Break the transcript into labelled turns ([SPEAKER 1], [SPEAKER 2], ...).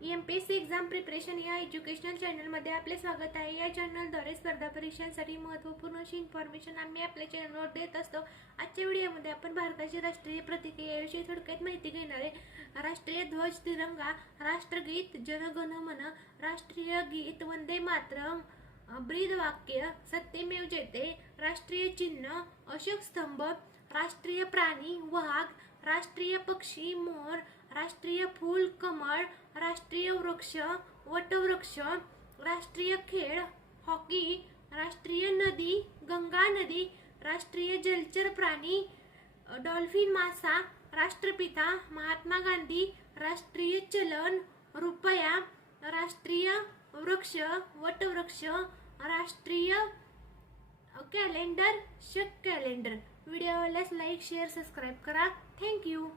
[SPEAKER 1] M P S C exam preparation या educational चॅनलमध्ये आपले स्वागत आहे. या चॅनलद्वारे स्पर्धा परीक्षांसाठी महत्त्वपूर्ण अशी इन्फॉर्मेशन आम्ही आपल्या चॅनलवर देत असतो. आजच्या व्हिडिओमध्ये आपण भारताची राष्ट्रीय प्रतीके याविषयी थोडक्यात माहिती घेणार आहे. राष्ट्रीय ध्वज तिरंगा राष्ट्रगीत जनगण मन राष्ट्रीय गीत वंदे मातरम ब्रीद वाक्य सत्यमेव जयते राष्ट्रीय चिन्ह अशोक स्तंभ राष्ट्रीय प्राणी वाघ राष्ट्रीय पक्षी मोर राष्ट्रीय फूल कमळ राष्ट्रीय वृक्ष वटवृक्ष राष्ट्रीय खेळ हॉकी राष्ट्रीय नदी गंगा नदी राष्ट्रीय जलचर प्राणी डॉल्फिन मासा राष्ट्रपिता महात्मा गांधी राष्ट्रीय चलन रुपया राष्ट्रीय वृक्ष वटवृक्ष राष्ट्रीय कॅलेंडर शक कॅलेंडर व्हिडिओला लाईक शेअर सबस्क्राईब करा. Thank you